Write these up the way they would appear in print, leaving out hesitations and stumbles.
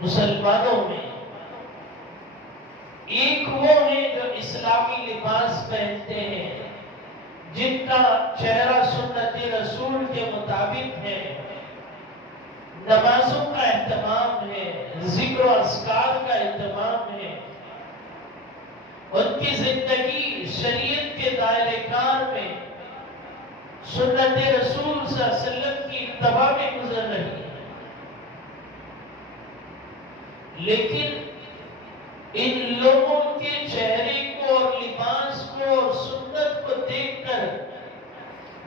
مسلمانوں میں ایک وہ ہیں جو اسلامی لباس پہنتے ہیں، جن کا چہرہ سنت رسول کے مطابق ہے، نمازوں کا اہتمام ہے، ذکر و اذکار کا اہتمام ہے، ان کی زندگی شریعت کے دائرہ کار میں سنت رسول صلی اللہ علیہ وسلم کی اتباع میں گزر رہی ہے۔ لیکن ان لوگوں کے چہرے کو اور لباس کو اور سنت کو دیکھ کر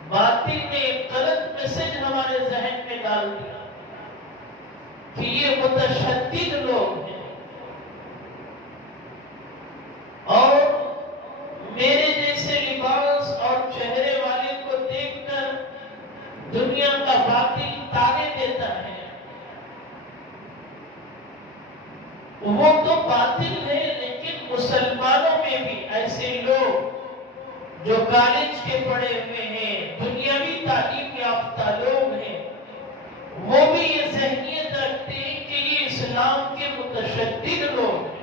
باطل نے ایک غلط میسج ہمارے ذہن میں ڈال دیا کہ یہ متشدد لوگ ہیں، اور میرے جیسے لباس اور چہرے والے کو دیکھ کر دنیا کا باطل تانے دیتا ہے۔ وہ تو باطل ہے، لیکن مسلمانوں میں بھی ایسے لوگ جو کالج کے پڑھے ہوئے ہیں، دنیاوی تعلیم یافتہ لوگ ہیں، وہ بھی یہ ذہنیت رکھتے ہیں کہ یہ اسلام کے متشدد لوگ ہیں۔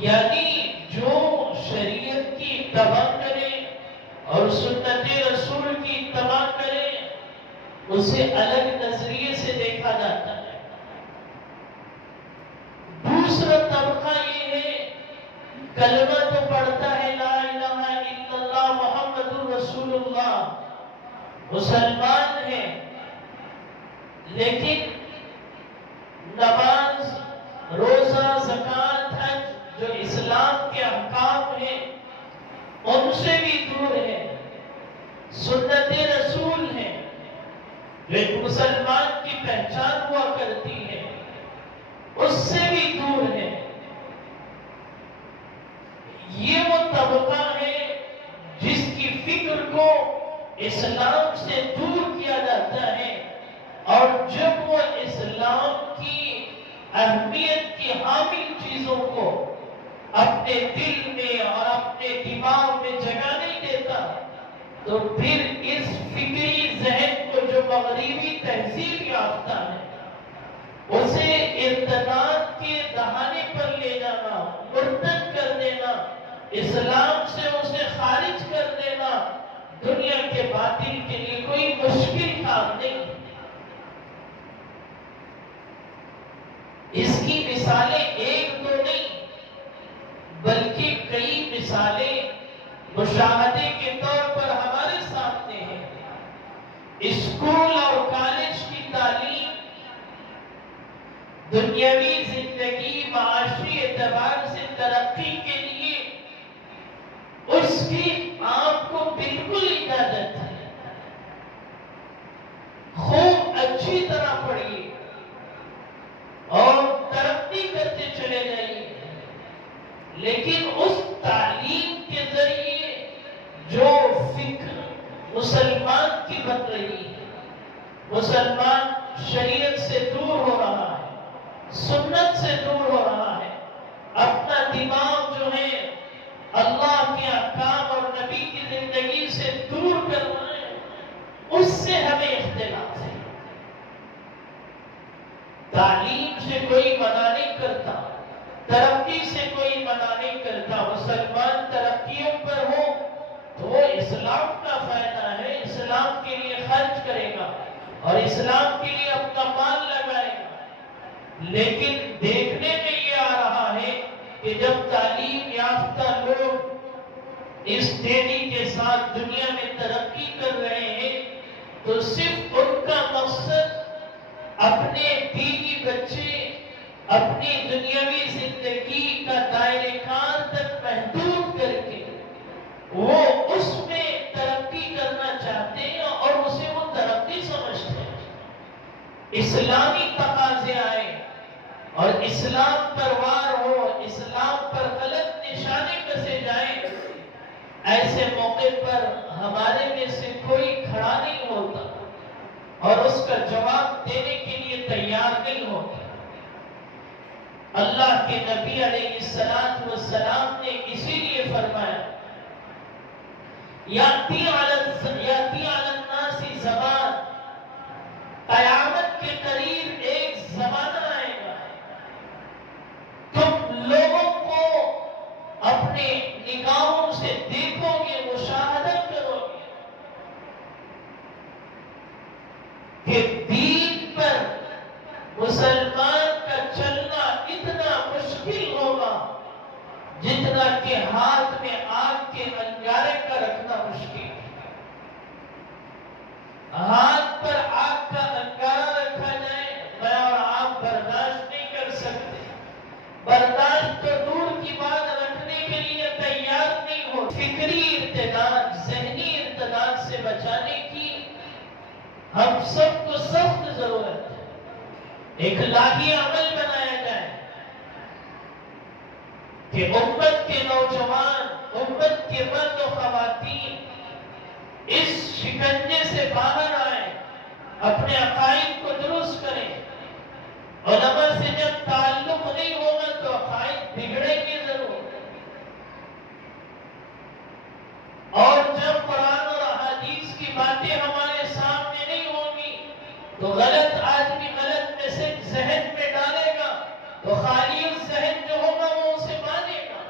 یعنی جو شریعت کی اتباع کرے اور سنت رسول کی اتباع کرے اسے الگ نظریے سے دیکھا جاتا ہے۔ دوسرا طبقہ یہ ہے، کلمہ تو پڑھتا ہے لا الہ الا اللہ محمد رسول اللہ، مسلمان ہے، لیکن نماز، روزہ، زکوٰۃ، حج جو اسلام کے احکام ہیں ان سے بھی دور ہے، سنت رسول ہے جو ایک مسلمان کی پہچان ہوا کرتی ہے اس سے بھی دور ہے۔ یہ وہ طبقہ ہے جس کی فکر کو اسلام سے دور کیا جاتا ہے، اور جب وہ اسلام کی اہمیت کی حامل چیزوں کو اپنے دل میں اور اپنے دماغ میں جگہ نہیں دیتا تو پھر اس فکری ذہن کو جو مغربی تہذیب یافتہ ہے اسے ارتداد کے دہانے پر لے جانا، مرتد کر دینا، اسلام سے اسے خارج کر دینا دنیا کے باطل کے لیے کوئی مشکل کام نہیں۔ اس کی مثالیں ایک دو نہیں بلکہ کئی مثالیں مشاہدے کے طور پر ہمارے سامنے ہیں۔ اسکول اور کالج کی تعلیم دنیاوی زندگی، معاشی اعتبار سے ترقی کے لیے اس کی آپ کو بالکل اجازت ہے، خوب اچھی طرح پڑھیے اور ترقی کرتے چلے جائیے، لیکن اس تعلیم کے ذریعے جو فکر مسلمان کی بن رہی ہے، مسلمان شریعت سے دور ہو رہا ہے، سنت سے دور ہو رہا ہے، اپنا دماغ جو ہے اللہ کے احکام اور نبی کی زندگی سے دور کر رہا ہے، اس سے ہمیں اختلاف ہے۔ تعلیم سے کوئی منع نہیں کرتا، ترقی سے کوئی منع نہیں کرتا، مسلمان ترقیوں پر ہو تو وہ اسلام کا فائدہ ہے، اسلام کے لیے خرچ کرے گا اور اسلام کے لیے اپنا مال لگائے گا۔ لیکن دیکھنے میں یہ آ رہا ہے کہ جب تعلیم یافتہ لوگ اس تیزی کے ساتھ دنیا میں ترقی کر رہے ہیں تو صرف ان کا مقصد اپنے بیوی بچے، اپنی دنیاوی زندگی کا دائرہ کار تک محدود کر کے وہ اس میں ترقی کرنا چاہتے ہیں اور اسے وہ ترقی سمجھتے ہیں۔ اسلامی تقاضے آئے اور اسلام پر وار ہو، اسلام پر غلط نشانے کسے جائیں، ایسے موقع پر ہمارے میں سے کوئی کھڑا نہیں ہوتا اور اس کا جواب دینے کے لیے تیار نہیں ہوتا۔ اللہ کے نبی علیہ السلام نے اسی لیے فرمایا یاتی علی الناس زمان، قیامت کے قریب ایک زمانہ آئے گا، تم لوگوں کو اپنے نگاہوں سے دیکھو گے، مشاہدہ کرو گے کہ دین پر مسلمان کا چلنا اتنا مشکل ہوگا جتنا کہ ہاتھ میں آگ کے انگارے کا رکھنا مشکل ہے۔ ہاتھ پر آگ کا انگارہ رکھا جائے، میں اور آپ برداشت نہیں کر سکتے، برداشت تو دور کی بات رکھنے کے لیے تیار نہیں ہو۔ فکری ارتداد، ذہنی ارتداد سے بچانے کی ہم سب کو سخت ضرورت ہے۔ ایک لاہی عمل بنایا جائے کہ امت کے نوجوان، امت کے مرد و خواتین اس شکنجے سے باہر آئیں، اپنے عقائد کو درست کریں۔ علماء سے جب تعلق نہیں ہوگا تو عقائد بگڑیں گے ضرور، اور جب قرآن اور احادیث کی باتیں ہمارے سامنے نہیں ہوں گی تو غلط آدمی غلط میسج ذہن میں ڈالے گا تو خالی اس ذہن جو ہوگا وہ اسے مانے گا۔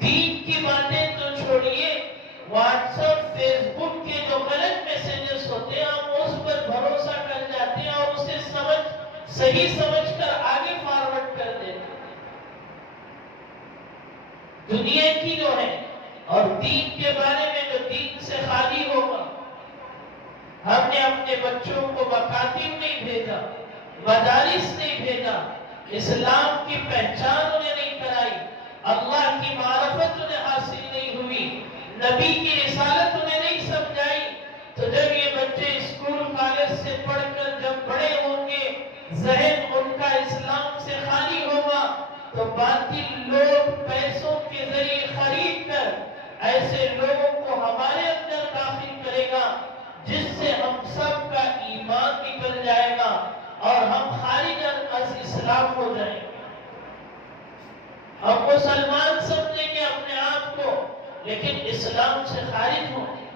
دین کی باتیں تو چھوڑیے، واٹس ایپ، فیس بک کے جو غلط میسیجز ہوتے ہیں ہم اس پر بھروسہ کر جاتے ہیں اور اسے صحیح سمجھ کر آگے فارورڈ کر دیتے ہیں۔ دنیا کی جو ہے اور دین کے بارے میں جو دین سے خالی ہوگا، ہم نے اپنے بچوں کو مکاتب نہیں بھیجا، مدارس نہیں بھیجا، اسلام کی پہچان انہیں نہیں کرائی، اللہ کی معرفت انہیں حاصل نہیں ہوئی، نبی کی رسالت انہیں نہیں سمجھائی، تو جب یہ بچے اسکول کالج سے پڑھ کر جب بڑے ہوں گے، ذہن ان کا اسلام سے خالی ہوگا، تو باطل لوگ پیسوں کے ذریعے خرید کر ایسے لوگوں کو ہمارے اندر داخل کرے گا جس سے ہم سب کا ایمان نکل جائے گا اور ہم خارج از اسلام ہو جائیں گے۔ ہم مسلمان سمجھیں گے اپنے آپ کو، لیکن اسلام سے خارج ہوں گے۔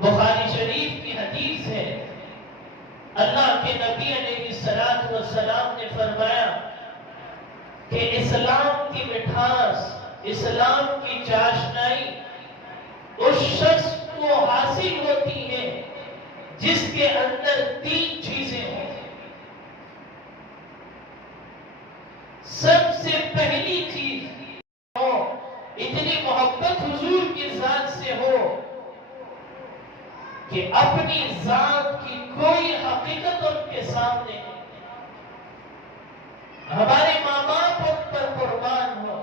بخاری شریف کی حدیث ہے، اللہ کے نبی علیہ السلام نے فرمایا کہ اسلام کی مٹھاس، اسلام کی چاشنائی اس شخص کو حاصل ہوتی ہے جس کے اندر تین چیزیں ہوں۔ سب سے پہلی چیز ہو، اتنی محبت حضور کی ذات سے ہو کہ اپنی ذات کی کوئی حقیقت ان کے سامنے نہیں۔ ہمارے ماں باپ ان پر قربان ہو،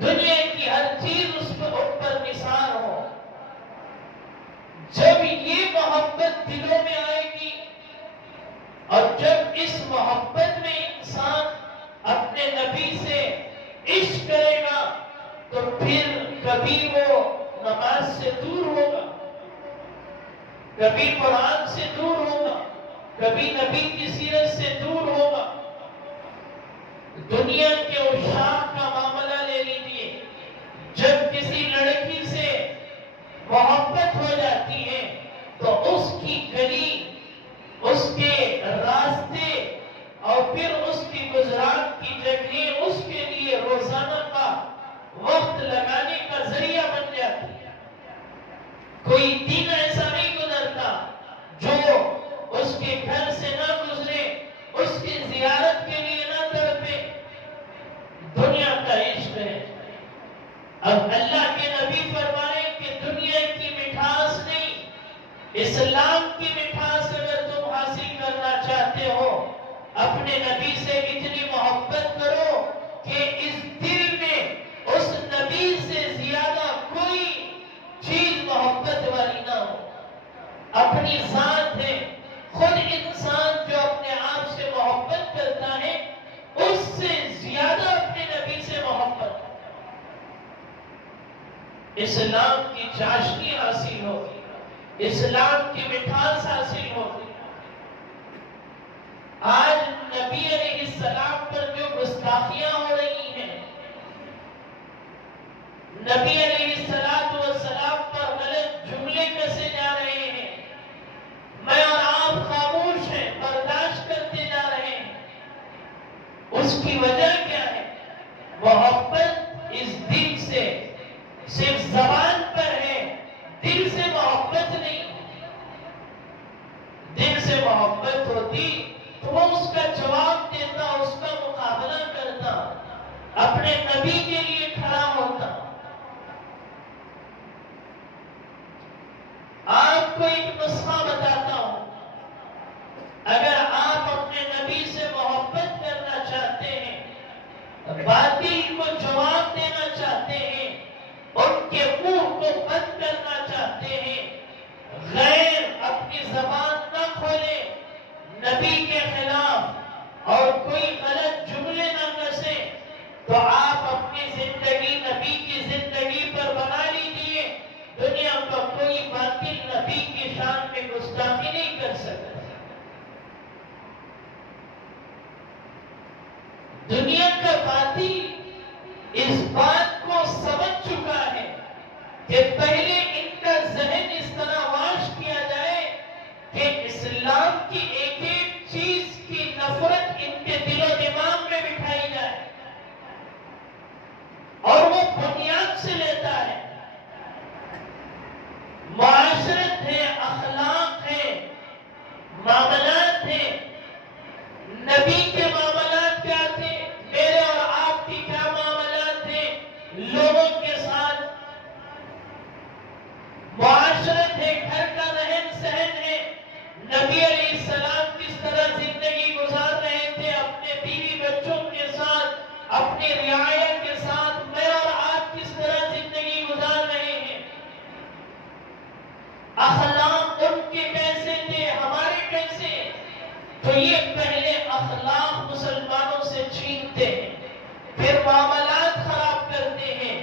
دنیا کی ہر چیز ان پر نثار ہو۔ جب یہ محبت دلوں میں آئے گی اور جب اس محبت میں انسان اپنے نبی سے عشق کرے گا تو پھر کبھی وہ نماز سے دور ہوگا، کبھی قرآن سے دور ہوگا، کبھی نبی کی سیرت سے دور ہوگا۔ دنیا کے عشاق کا معاملہ لے لیجئے، جب کسی لڑکی سے محبت ہو جاتی ہے تو اس کی گلی، اس کے راستے اور پھر اس کی گزران کی جگہیں اس کے لیے روزانہ کا وقت لگانے کا ذریعہ بن جاتی ہے۔ کوئی دن ایسا نہیں گزرتا جو اس کے گھر سے نہ گزرے، اس کی زیارت کے لیے نہ تڑپے۔ دنیا کا عشق ہے۔ اب اللہ کے نبی فرمائے کہ دنیا کی مٹھاس نہیں، اسلام کی مٹھاس اگر تم حاصل کرنا چاہتے ہو، اپنے نبی سے اتنی محبت کرو کہ اس دل میں اس نبی سے زیادہ کوئی چیز محبت والی نہ ہو۔ اپنی ذات ہے، خود انسان جو اپنے آپ سے محبت کرتا ہے اس سے زیادہ اپنے نبی سے محبت، اسلام کی چاشنی حاصل ہوگی، اسلام کی مٹھاس حاصل ہوگی۔ آج نبی علیہ السلام پر جو گستاخیاں ہو رہی ہیں، وجہ کیا ہے؟ محبت اس دل سے صرف زبان پر ہے، دل سے محبت نہیں۔ دل سے محبت ہوتی تو وہ اس کا جواب دیتا، اس کا مقابلہ کرتا، اپنے نبی کے لیے کھڑا ہوتا۔ آپ کو ایک نسخہ بتاتا ہوں، اگر آپ اپنے نبی سے محبت کرنا چاہتے ہیں، باطل کو جواب دینا چاہتے ہیں، ان کے منہ کو بند کرنا چاہتے ہیں، غیر اپنی زبان نہ کھولے نبی کے خلاف اور کوئی غلط جملے نہ کسے، تو آپ اپنی زندگی نبی کی زندگی پر بنا لیجئے، دنیا کا کوئی باطل نبی کی شان میں گستاخی نہیں کر سکتا۔ دنیا کا باطل اس بات کو سمجھ چکا ہے کہ پہلے ان کا ذہن اس طرح واش کیا جائے کہ اسلام کی ایک ایک چیز کی نفرت ان کے دل و دماغ میں بٹھائی جائے، اور وہ بنیاد سے لیتا ہے۔ معاشرت ہے، اخلاق ہے، معاملات ہیں۔ نبی کے معاملات کیا تھے؟ میرے اور آپ کی کیا معاملات تھے لوگوں کے ساتھ؟ معاشرت ہے، گھر کا رہن سہن ہے۔ نبی علیہ السلام کس طرح زندگی گزار رہے تھے اپنے بیوی بچوں کے ساتھ، اپنی رعایا کے ساتھ، میں اور آپ کس طرح زندگی گزار رہے ہیں؟ اخلاق ان کے کیسے تھے، ہمارے کیسے؟ تو یہ پہلے اخلاق مسلمانوں سے چھینتے ہیں، پھر معاملات خراب کرتے ہیں،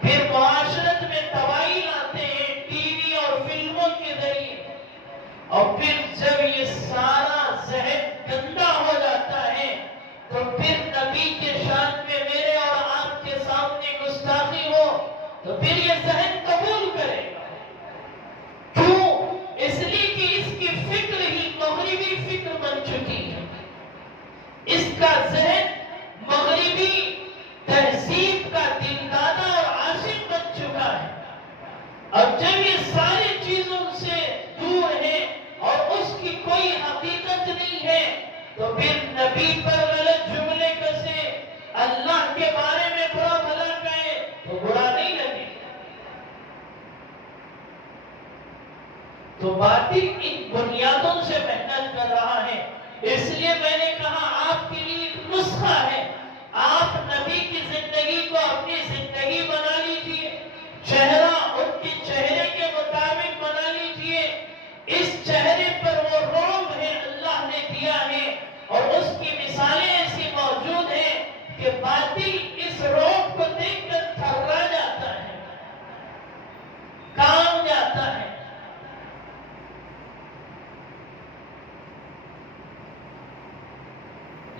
پھر معاشرت میں تباہی لاتے ہیں ٹی وی اور فلموں کے ذریعے، اور پھر جب یہ سارا ذہن گندا ہو جاتا ہے تو پھر نبی کے شان میں میرے اور آپ کے سامنے گستاخی ہو تو پھر یہ ذہن قبول کرے گا۔ کیوں؟ اس لیے کہ اس کی فکر ہی مغربی فکر بن چکی ہے، اس کا ذہن مغربی تہذیب کا دل دادا اور عاشق بن چکا ہے۔ اب جب یہ ساری چیزوں سے دور ہے اور اس کی کوئی حقیقت نہیں ہے تو پھر نبی پر غلط جملے کسے، اللہ کے بارے میں برا بھلا کہے تو برا نہیں لگے۔ تو باطل ان بنیادوں سے محنت کر رہا ہے۔ اس لیے میں نے کہا آپ کے لیے ایک نسخہ ہے، آپ نبی کی زندگی کو اپنی زندگی بنا لیجئے، چہرہ ان کے چہرے کے مطابق بنا لیجئے۔ اس چہرے پر وہ رعب ہے اللہ نے دیا ہے، اور اس کی مثالیں ایسی موجود ہیں کہ باطل اس رعب کو دیکھ کر تھرا جاتا ہے، کام جاتا ہے۔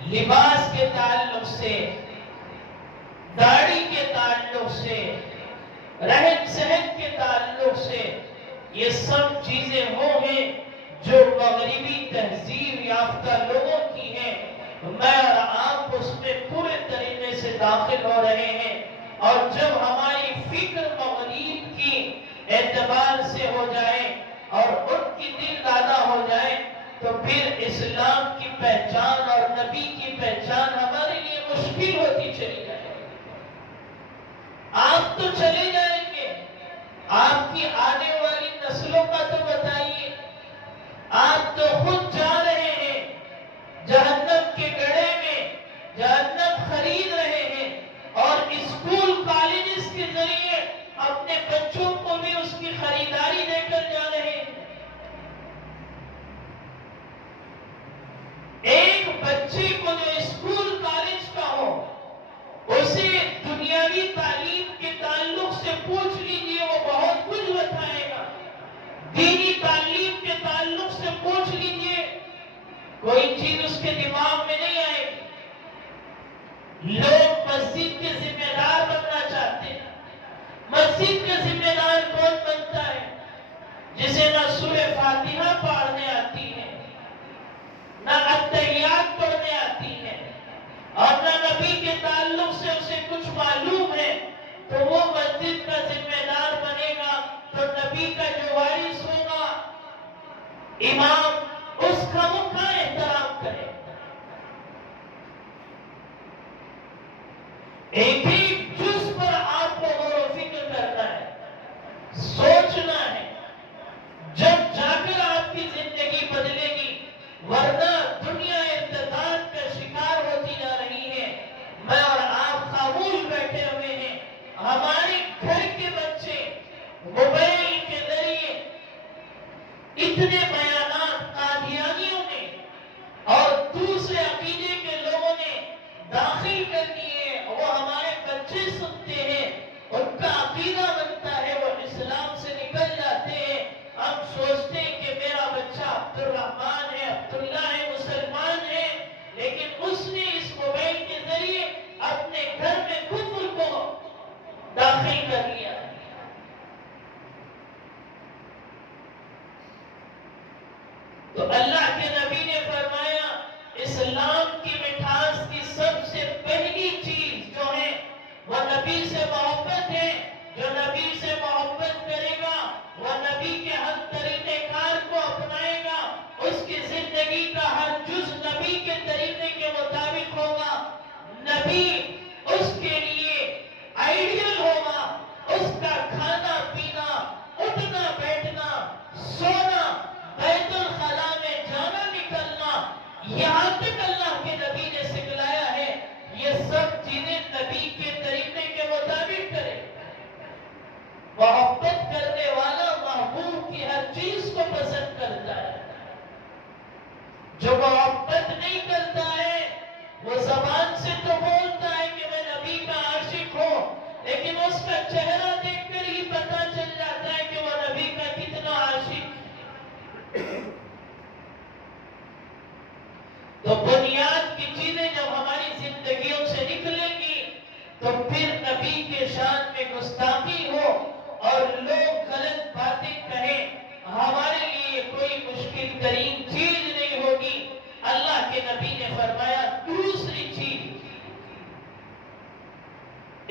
لباس کے تعلق سے، داڑھی کے تعلق سے، رہن سہن کے تعلق سے، یہ سب چیزیں وہ ہیں جو مغربی تہذیب یافتہ لوگوں کی ہیں۔ میں اور آپ اس میں پورے طریقے سے داخل ہو رہے ہیں، اور جب ہماری فکر مغرب کی اعتبار سے ہو جائے اور ان کی دل دادا ہو جائے تو پھر اسلام کی پہچان اور نبی کی پہچان ہمارے لیے مشکل ہوتی چلی جائے گی۔ آپ تو چلے جائیں گے، آپ کی آنے والی نسلوں کا تو بتائیے۔ آپ تو خود جا رہے ہیں جہنم کے گڑھے میں، جہنم خرید رہے ہیں، اور اسکول کالجز کے ذریعے اپنے بچوں کو بھی اس کی خریداری دے کر جا رہے ہیں۔ ایک بچے کو جو اسکول کالج کا ہو، اسے دنیاوی تعلیم کے تعلق سے پوچھ لیجئے، وہ بہت کچھ بتائے گا۔ دینی تعلیم کے تعلق سے پوچھ لیجئے، کوئی چیز اس کے دماغ میں نہیں آئے گی۔ لوگ مسجد کے ذمہ دار بننا چاہتے ہیں۔ مسجد کے ذمہ دار کون بنتا ہے؟ جسے نہ سورہ فاتحہ پڑھنے آتی ہے، نہ اتحیات پڑھنے آتی ہے، اور نہ نبی امام اس خاموں کا احترام کرے. ایک ہی جز پر آپ کو غور و فکر کرنا ہے، سوچنا ہے، جب جا کر آپ کی زندگی بدلے گی، ورنہ دنیا ارتداد کا شکار ہوتی جا رہی ہے. میں اور آپ خاموش بیٹھے ہوئے ہیں. ہمارے گھر کے بچے موبائل کے ذریعے اتنے بیانات قادیانیوں نے اور دوسرے عقیدے کے لوگوں نے داخل کر دیے. وہ ہمارے بچے سنتے ہیں، ان کا عقیدہ بنتا ہے، وہ اسلام سے نکل جاتے ہیں. ہم سوچتے ہیں کہ میرا بچہ عبد الرحمان ہے، عبداللہ ہے، مسلمان ہے، لیکن اس نے اس موبائل کے ذریعے اپنے گھر میں کفر کو داخل کر لیا. تو اللہ کے نبی نے فرمایا اسلام کی مٹھاس کی سب سے پہلی چیز جو ہے وہ نبی سے محبت ہے. جو نبی سے محبت کرے گا، وہ نبی کے ہر طریقے کار کو اپنائے گا، اس کی زندگی کا ہر جز نبی کے طریقے کے مطابق ہوگا. نبی اس کے لیے آئیڈیل ہوگا. اس کا کھانا پینا، اٹھنا بیٹھنا، سونا، بیت الخلا میں جانا نکلنا، یہاں تک اللہ کے نبی نے سکھلایا ہے. یہ سب چیزیں نبی کے طریقے کے مطابق کرے. محبت کرنے والا محبوب کی ہر چیز کو پسند کرتا ہے. جو محبت نہیں کرتا ہے وہ زبان سے تو بولتا ہے کہ میں نبی کا عاشق ہوں، لیکن اس کا چہرہ دیکھ کر ہی پتا چل جاتا ہے کہ وہ نبی کا کتنا عاشق. تو بنیاد کی چیزیں جب ہماری زندگیوں سے نکلیں گی تو پھر نبی کے شان میں گستاخی ہو اور لوگ غلط باتیں کہیں، ہمارے لیے کوئی مشکل ترین چیز نہیں ہوگی. اللہ کے نبی نے فرمایا دوسری چیز،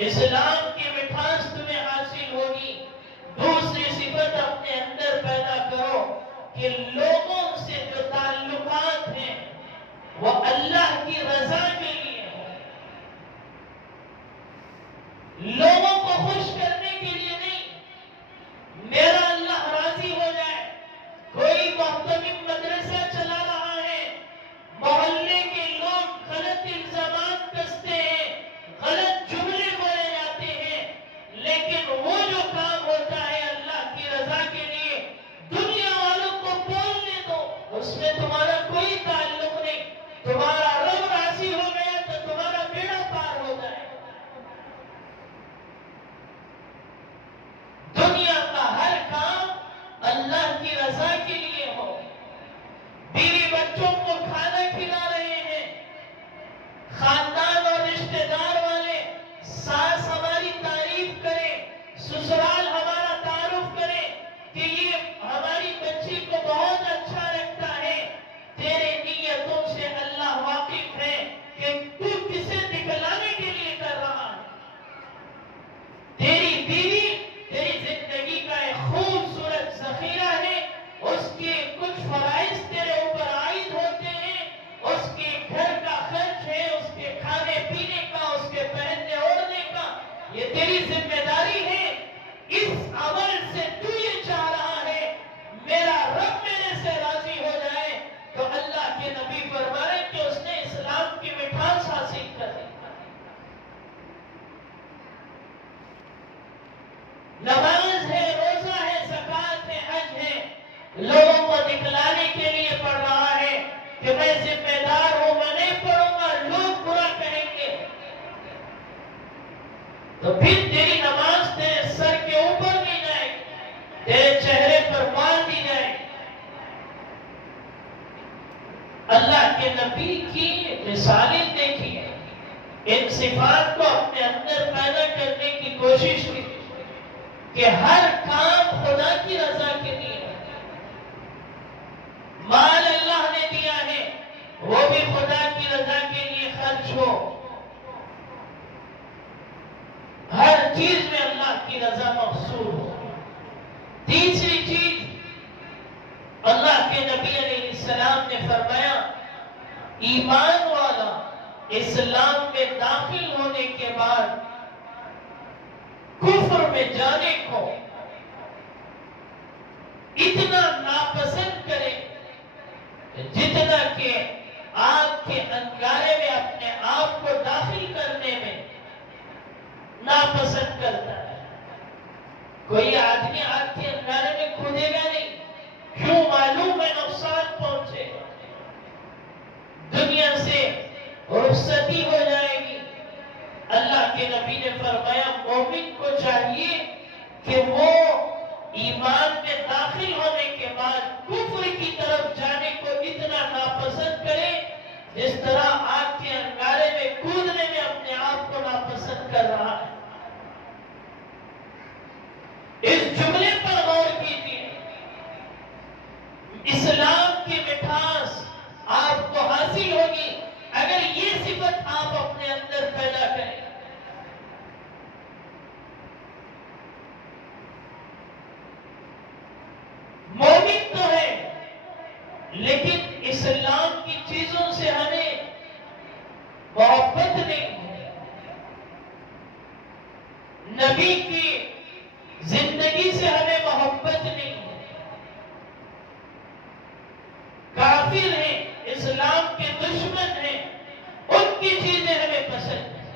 اسلام کی مٹھاس تمہیں حاصل ہوگی. دوسری صفت اپنے اندر پیدا کرو کہ لوگوں سے جو تعلقات ہیں وہ اللہ کی رضا کے لیے ہو، لوگوں کو خوش کرنے کے لیے نہیں. میرا اللہ راضی ہو جائے. کوئی محتمم مدرسہ چلا رہا ہے، محلے کے لوگ غلط الزامات کستے ہیں، غلط جملے بولے جاتے ہیں، لیکن وہ جو کام ہوتا ہے اللہ کی رضا کے لیے، دنیا والوں کو بولنے دو، اس میں تمہارا کوئی تعلق نہیں. تمہارا رب راضی ہو گیا تو تمہارا بیڑا پار ہو جائے. دنیا کا ہر کام اللہ کی رضا کے لیے ہو. بیوی بچوں کو کھانا کھلا رہے ہیں، خاندان اور رشتہ دار والے، ساس ہماری تعریف کرے، سسرال ہمارا تعارف کرے کہ یہ ہماری بچی کو بہت اچھا لگتا ہے. تیرے نیتوں سے اللہ واقف ہے کہ تو کسے دکھلانے کے لیے کر رہا ہے. تیری بیوی تیری زندگی کا ایک خوبصورت ذخیرہ ہے. اس کے کچھ فرائض تیرے اوپر عائد ہوتے ہیں. اس کے گھر کا خرچ ہے، اس کے کھانے پینے کا، اس کے پہننے اوڑھنے کا، یہ تیری ذمہ داری ہے. اس عمل سے تو یہ چاہ رہا ہے میرا رب میرے سے راضی ہو جائے. تو اللہ کے نبی فرما رہے کہ اس نے اسلام کی مٹھاس حاصل کر لی. نماز ہے، روزہ ہے، زکوٰۃ ہے، حج ہے، لوگوں کو دکھلانے کے لیے پڑھ رہا ہے کہ میں ذمہ دار ہوں، میں نہیں پڑھوں گا، لوگ برا کہیں گے. تو پھر تیری نماز تیرے سر کے اوپر نہیں جائے گی، تیرے چہرے پر مار دی جائے گی. اللہ کے نبی کی مثالیں دیکھیے، ان صفات کو اپنے اندر پیدا کرنے کی کوشش کی کہ ہر کام خدا کی رضا کے لیے ہے. مال اللہ نے دیا ہے وہ بھی خدا کی رضا کے لیے خرچ ہو. ہر چیز میں اللہ کی رضا مقصود ہو. تیسری چیز اللہ کے نبی السلام نے فرمایا ایمان والا اسلام میں داخل ہونے کے بعد کفر میں جانے کو اتنا ناپسند کرے جتنا کہ آگ کے انگارے میں اپنے آپ کو داخل کرنے میں ناپسند کرتا ہے۔ کوئی آدمی آگ کے انگارے میں کودے گا نہیں، کیوں؟ معلوم ہے نقصان پہنچے گا، دنیا سے رخصتی ہو جائے گی۔ اللہ کے نبی نے فرمایا مومن کو چاہیے کہ وہ ایمان میں داخل ہونے کے بعد کفر کی طرف جانے کو اتنا ناپسند کرے جس طرح آگ کے انگارے میں کودنے میں اپنے آپ کو ناپسند کر رہا ہے۔ اس جملے پر غور کیجیے، اسلام کی مٹھاس آپ کو حاصل ہوگی اگر یہ صفت آپ اپنے اندر پیدا کریں۔ مومن تو ہے لیکن اسلام کی چیزوں سے ہمیں محبت نہیں ہے، نبی کی زندگی سے ہمیں محبت نہیں ہے، کافر ہیں، اسلام کے دشمن ہیں، ان کی چیزیں ہمیں پسند ہیں،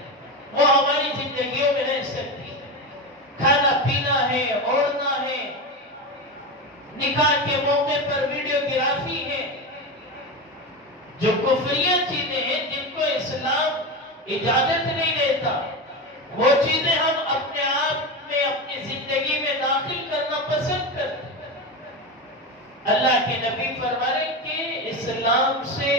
وہ ہماری زندگیوں میں رہ سکتی ہیں۔ کھانا پینا ہے، اوڑھنا ہے، نکاح کے موقع پر ویڈیوگرافی ہے، جو کفریہ چیزیں ہیں جن کو اسلام اجازت نہیں دیتا، وہ چیزیں ہم اپنے آپ میں اپنی زندگی میں داخل کرنا پسند کرتے ہیں۔ اللہ کے نبی فرما رہے کہ اسلام سے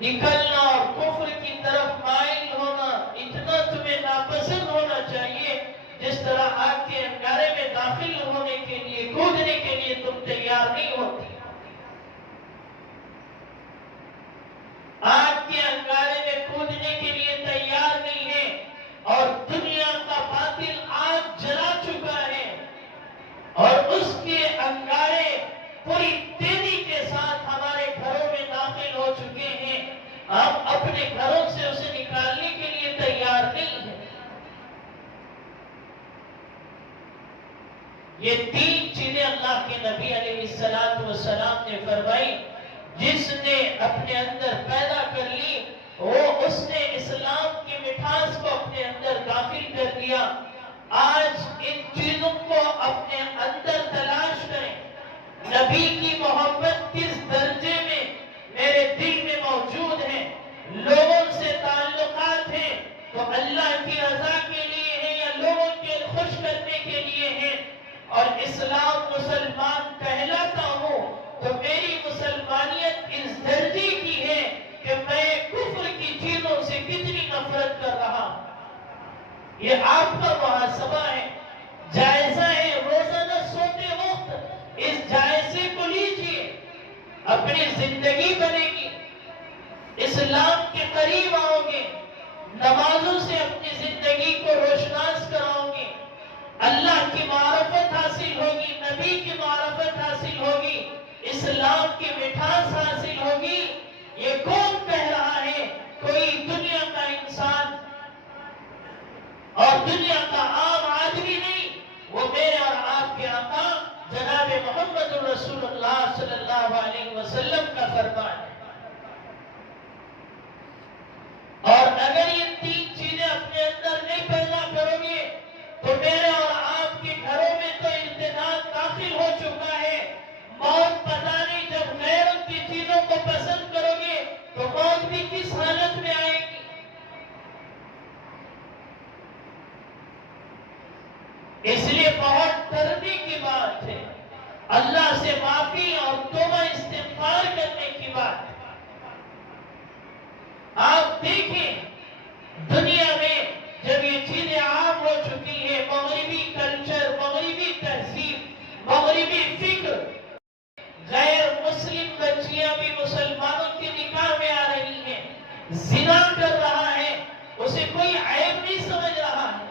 نکلنا اور کفر کی طرف مائل ہونا اتنا تمہیں ناپسند ہونا چاہیے جس طرح آگ کے انگارے میں داخل ہونے کے لیے، کودنے کے لیے تم تیار نہیں ہوتی۔ آگ کے انگارے میں کودنے کے لیے تیار نہیں ہے اور دنیا کا باطل آگ جلا چکا ہے اور اس کے انگارے پوری تیزی کے ساتھ ہمارے گھروں میں داخل ہو چکے ہیں، ہم اپنے گھروں سے اسے نکالنے کے لیے تیار نہیں ہیں۔ یہ تین چیزیں اللہ کے نبی علیہ السلام نے فرمائی، جس نے اپنے اندر پیدا کر لی وہ اس نے اسلام کی مٹھاس کو اپنے اندر داخل کر دیا۔ آج ان چیزوں کو اپنے اندر تلاش کریں، نبی کی محبت کس درجے میں میرے دل میں موجود ہے، لوگوں سے تعلقات ہیں تو اللہ کی رضا کے لیے ہیں یا لوگوں کے خوش کرنے کے لیے ہیں، اور اسلام مسلمان کہلاتا ہوں تو میری مسلمانیت اس درجے کی ہے کہ میں کفر کی چیزوں سے کتنی نفرت کر رہا ہوں۔ یہ آپ کا محاسبہ ہے، جائزہ ہے، روزانہ سوتے وقت اس جائزے کو لیجئے، اپنی زندگی بنے گی، اسلام کے قریب آؤ گے، نمازوں سے اپنی زندگی کو روشناس کراؤ گے، اللہ کی معرفت حاصل ہوگی، نبی کی معرفت حاصل ہوگی، اسلام کی مٹھاس حاصل ہوگی۔ یہ کون کہہ رہا ہے؟ کوئی دنیا کا انسان اور دنیا کا عام آدمی نہیں، وہ میرے اور آپ کے آقا جناب محمد رسول اللہ صلی اللہ علیہ وسلم کا فرمان ہے۔ اور اگر یہ تین چیزیں اپنے اندر نہیں پیدا کرو گے تو میرے اور آپ کے گھروں میں تو ارتداد داخل ہو چکا ہے۔ موت پتہ نہیں، جب غیرت کی چیزوں کو پسند کرو گے تو موت بھی کس حالت میں آئے گی۔ اس لیے بہت ڈرنے کی بات ہے، اللہ سے معافی اور توبہ استغفار کرنے کی بات ہے۔ آپ دیکھیں دنیا میں جب یہ چیزیں عام ہو چکی ہیں، مغربی کلچر، مغربی تہذیب، مغربی فکر، غیر مسلم بچیاں بھی مسلمانوں کے نکاح میں آ رہی ہیں، زنا کر رہا ہے، اسے کوئی عیب نہیں سمجھ رہا ہے۔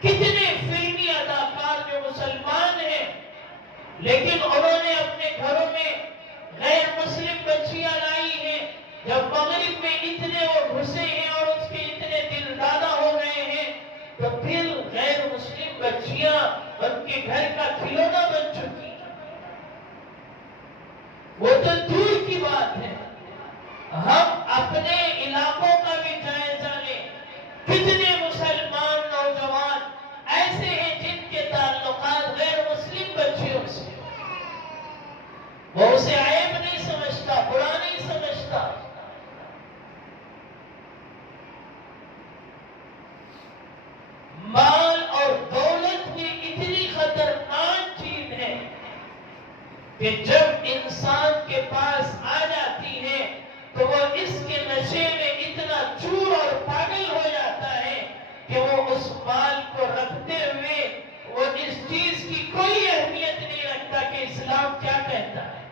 کتنے فلمی اداکار جو مسلمان ہیں لیکن انہوں نے اپنے گھروں میں غیر مسلم بچیاں لائی ہیں. جب مغرب میں اتنے وہ گھسے ہیں اور اس کے اتنے دل دادا ہو گئے ہیں تو پھر غیر مسلم بچیاں ان کے گھر کا کھلونا بن چکی ہیں. وہ تو دور کی بات ہے. ہم اپنے علاقوں کا بھی جائزہ لیں. کتنے مسلمان نوجوان ایسے ہیں جن کے تعلقات غیر مسلم بچیوں سے. وہ اسے عیب نہیں سمجھتا، برا نہیں سمجھتا. مال اور دولت بھی اتنی خطرناک چیز ہے کہ جب انسان کے پاس آ جاتی ہے تو وہ اس کے نشے میں اتنا چور اور پاگل ہو جاتا ہے کہ وہ اس مال کو رکھتے ہوئے وہ اس چیز کی کوئی اہمیت نہیں رکھتا کہ اسلام کیا کہتا ہے.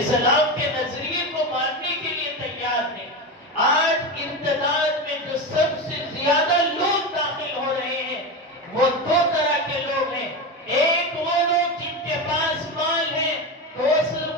اسلام کے نظریے کو ماننے کے لیے تیار نہیں. آج امتداد میں جو سب سے زیادہ لوگ داخل ہو رہے ہیں وہ دو طرح کے لوگ ہیں. ایک وہ لوگ جن کے پاس مال ہے تو وہ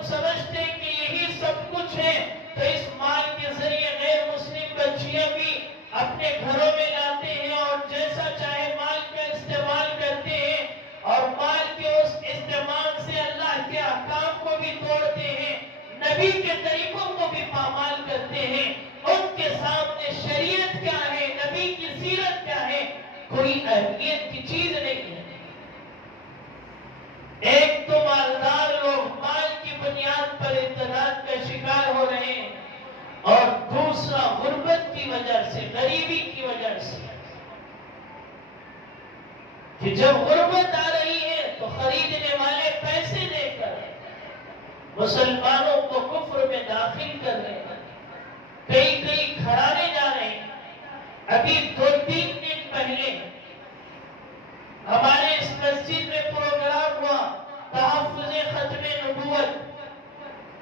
سمجھتے ہیں کہ یہی سب کچھ ہے، تو اس مال کے ذریعے غیر مسلم بچیاں بھی اپنے گھروں میں لاتے ہیں اور جیسا چاہے مال کا استعمال کرتے ہیں اور مال کے اس استعمال سے اللہ کے احکام کو بھی توڑتے ہیں، نبی کے طریقوں کو بھی پامال کرتے ہیں. ان کے سامنے شریعت کیا ہے، نبی کی سیرت کیا ہے، کوئی اہمیت کی چیز نہیں ہے. ایک تو مالدار لوگ مال کی بنیاد پر ارتداد کا شکار ہو رہے ہیں اور دوسرا غربت کی وجہ سے، غریبی کی وجہ سے کہ جب غربت آ رہی ہے تو خریدنے والے پیسے دے کر مسلمانوں کو کفر میں داخل کر رہے ہیں. کئی گھرانے جا رہے ہیں. ابھی 2-3 دن پہلے ہمارے اس مسجد میں پروگرام ہوا تحفظ ختم نبوت.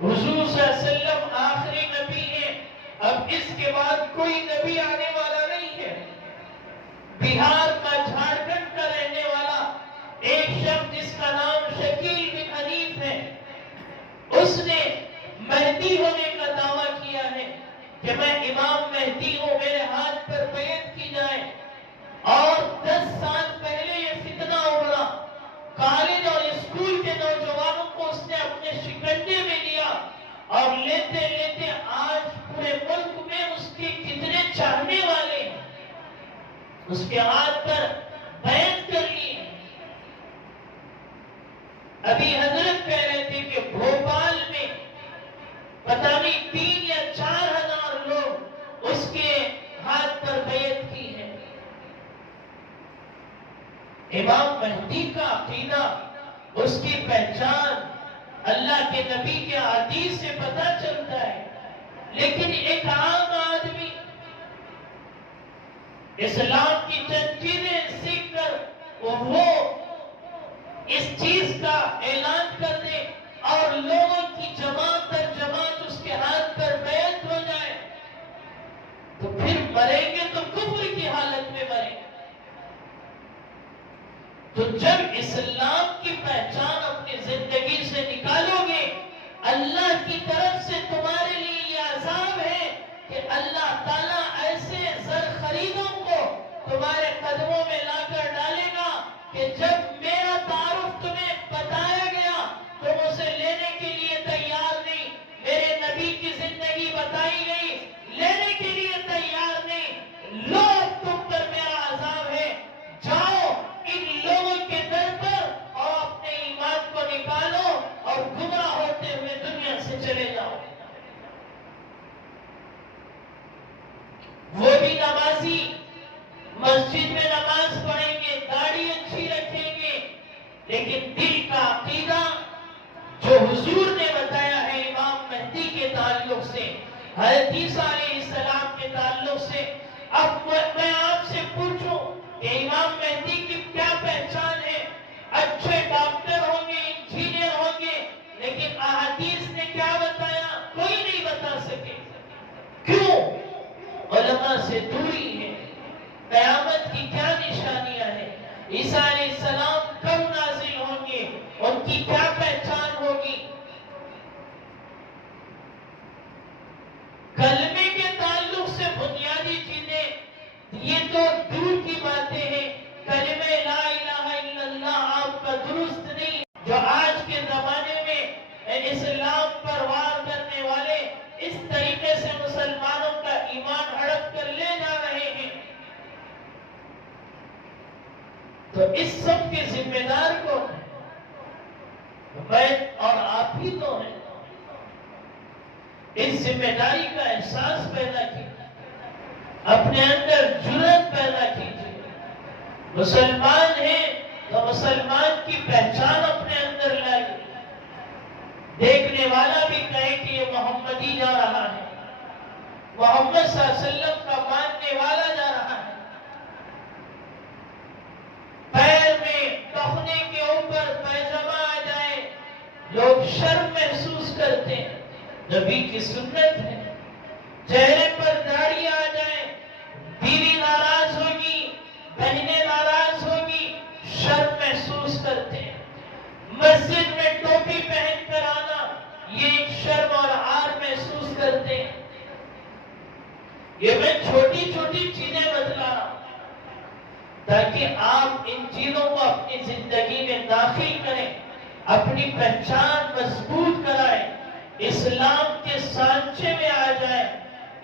حضور صلی اللہ علیہ وسلم آخری نبی ہیں، اب اس کے بعد کوئی نبی آنے والا نہیں ہے. بہار کا، جھارکھنڈ کا رہنے والا ایک شخص جس کا نام شکیل بن حنیف ہے، اس نے مہدی ہونے کا دعویٰ کیا ہے کہ میں امام مہدی ہوں، میرے ہاتھ پر بیعت کی جائے. اور 10 سال پہلے یہ فتنہ ابھرا. کالج اور اسکول کے نوجوانوں کو اس نے اپنے شکنجے میں لیا اور لیتے لیتے آج پورے ملک میں اس کے کتنے چاہنے والے ہیں اس کے ہاتھ پر بیعت کر لی. ابھی حضرت کہہ رہے تھے کہ بھوپال میں پتہ نہیں 3 یا 4 ہزار لوگ اس کے ہاتھ پر بیعت کی ہے. امام مہدی کا عقیدہ، اس کی پہچان اللہ کے نبی کے حدیث سے پتہ چلتا ہے. لیکن ایک عام آدمی اسلام کی چند چیزیں سیکھ کر وہ اس چیز کا اعلان کر دے اور لوگوں کی جماعت در جماعت اس کے ہاتھ پر بیعت ہو جائے تو پھر مریں گے تو کفر کی حالت میں مریں. تو جب اسلام کی پہچان اپنی زندگی سے نکالو گے، اللہ کی طرف سے تمہارے لیے یہ عذاب ہے کہ اللہ تعالیٰ ایسے زر خریدوں کو تمہارے قدموں میں لا کر ڈالے گا کہ جب میرا تعارف تمہیں بتایا گیا تم اسے لینے کے لیے تیار نہیں. میرے نبی کی زندگی بتائی گئی، لینے کے لیے تیار نہیں. لو تم پر میرا عذاب ہے، جاؤ ان لوگوں کے در پر اور اپنے ایمان کو نکالو اور گمراہ ہوتے ہوئے دنیا سے چلے جاؤ. وہ بھی نمازی مسجد میں نماز پڑھیں گے، داڑھی اچھی رکھیں گے، لیکن دل کا عقیدہ جو حضور نے بتایا ہے امام مہدی کے تعلق سے، حضرت عیسیٰ علیہ السلام کے تعلق سے. اب میں آپ سے پوچھوں کہ امام مہدی کی کیا پہچان ہے؟ اچھے ڈاکٹر ہوں گے، انجینئر ہوں گے، لیکن احادیث نے کیا بتایا؟ کوئی نہیں بتا سکے. کیوں؟ علماء سے دوری ہے. قیامت کی کیا نشانیاں ہیں؟ عیسیٰ علیہ السلام کب نازل ہوں گے، ان کی کیا پہچان ہوگی؟ کلمے کے تعلق سے بنیادی چیزیں یہ تو دور کی باتیں ہیں. کلمہ لا الہ الا اللہ آپ کا درست نہیں. جو آج کے زمانے میں اسلام پر وار کرنے والے اس طریقے سے مسلمانوں کا ایمان ہڑپ کر لے جا رہے ہیں، تو اس سب کے ذمہ دار کون ہیں؟ میں اور آپ ہی تو ہیں. اس ذمہ داری کا احساس پیدا کیجیے، اپنے اندر جرأت پیدا کیجیے. مسلمان ہیں تو مسلمان کی پہچان اپنے اندر لائیے. دیکھنے والا بھی کہے کہ یہ محمدی جا رہا ہے، محمد صلی اللہ علیہ وسلم کا ماننے والا جا رہا ہے. پیر میں ٹخنے کے اوپر پیجامہ آ جائے لوگ شرم محسوس کرتے ہیں، نبی کی سنت ہے. چہرے پر داڑھی آ جائے، بیوی ناراض ہوگی، بہنیں ناراض ہوگی، شرم محسوس کرتے ہیں. مسجد میں ٹوپی پہن کر آنا یہ ایک شرم اور عار محسوس کرتے ہیں. یہ میں چھوٹی چھوٹی چیزیں بتلا رہا ہوں تاکہ آپ ان چیزوں کو اپنی زندگی میں داخل کریں، اپنی پہچان مضبوط کرائیں، اسلام کے سانچے میں آ جائیں،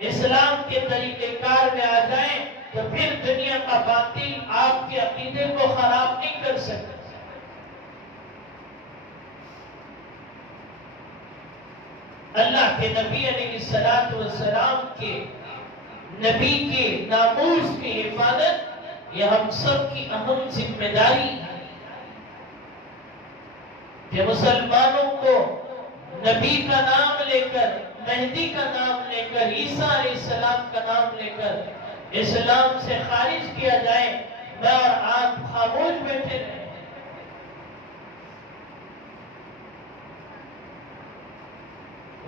اسلام کے طریقہ کار میں آ جائیں، تو پھر دنیا کا باطل آپ کے عقیدے کو خراب نہیں کر سکتا. اللہ کے نبی علیہ السلام کے نبی کے ناموس کی حفاظت یہ ہم سب کی اہم ذمہ داری ہے کہ مسلمانوں کو نبی کا نام لے کر، مہدی کا نام لے کر، عیسیٰ علیہ السلام کا نام لے کر اسلام سے خارج کیا جائے. میں اور آپ خاموش بیٹھے رہے.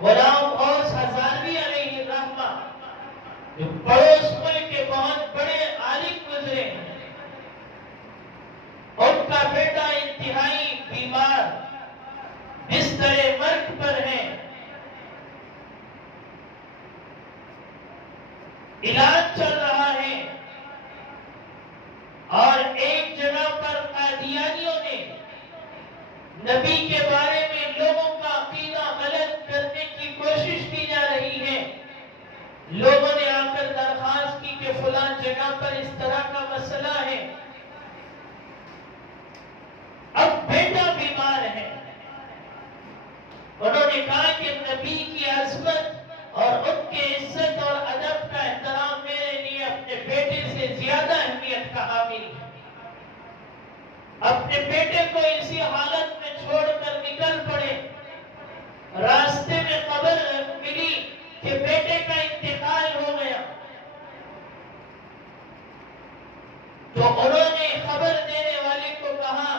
غلام غوث ہزاروی علیہ الرحمہ جو پڑوس ملک کے بہت بڑے عالم گزرے ہیں، ان کا بیٹا انتہائی بیمار بستر مرگ پر ہے. علاج چل رہا ہے اور ایک جگہ پر قادیانیوں نے نبی کے بارے میں لوگوں کا عقیدہ غلط کرنے کی کوشش کی جا رہی ہے. لوگوں نے آ کر درخواست کی کہ فلاں جگہ پر اس طرح کا مسئلہ ہے. اب بیٹا بیمار ہے. انہوں نے کہا کہ نبی کی عظمت اور ان کے عزت اور ادب کا احترام میرے لیے اپنے بیٹے سے زیادہ اہمیت کا حامل ہے. اپنے بیٹے کو اسی حالت میں چھوڑ کر نکل پڑے. راستے میں خبر ملی کہ بیٹے کا انتقال ہو گیا، تو انہوں نے خبر دینے والے کو کہا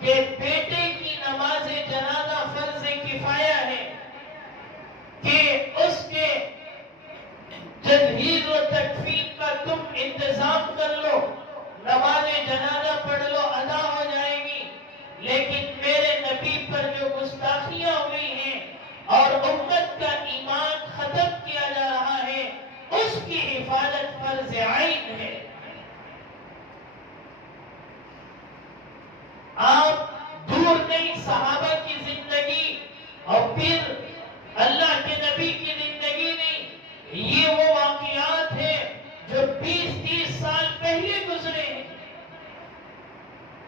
کہ بیٹے کی نماز جنازہ فرض کفایہ ہے کہ اس کے تجہیز و تکفین کا تم انتظام کر لو، نماز جنازہ پڑھ لو، ادا ہو جائے گی. لیکن میرے نبی پر جو گستاخیاں ہوئی ہیں اور امت کا ایمان ختم کیا جا رہا ہے، اس کی حفاظت فرض عین ہے. آپ دور نہیں، صحابہ کی زندگی اور پھر اللہ کے نبی کی زندگی نہیں، یہ وہ واقعات ہیں جو 20-30 سال پہلے گزرے ہیں،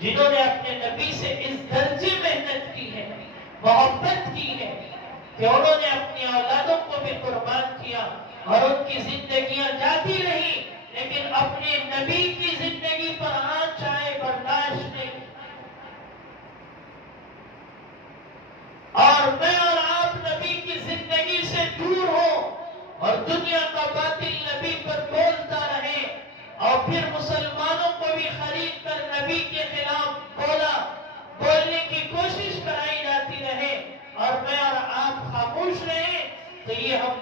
جنہوں نے اپنے نبی سے اس درجے محنت کی ہے، محبت کی ہے کہ انہوں نے اپنی اولادوں کو بھی قربان کیا اور ان کی زندگیاں جاتی رہی، لیکن اپنے نبی کی زندگی پر آنچ آئے برداشت نہیں. اور میں اور آپ نبی کی زندگی سے دور ہوں اور دنیا کا باطل نبی پر بولتا رہے اور پھر مسلمانوں کو بھی خرید کر نبی کے خلاف بولنے کی کوشش کرائی جاتی رہے اور میں اور آپ خاموش رہے، تو یہ ہم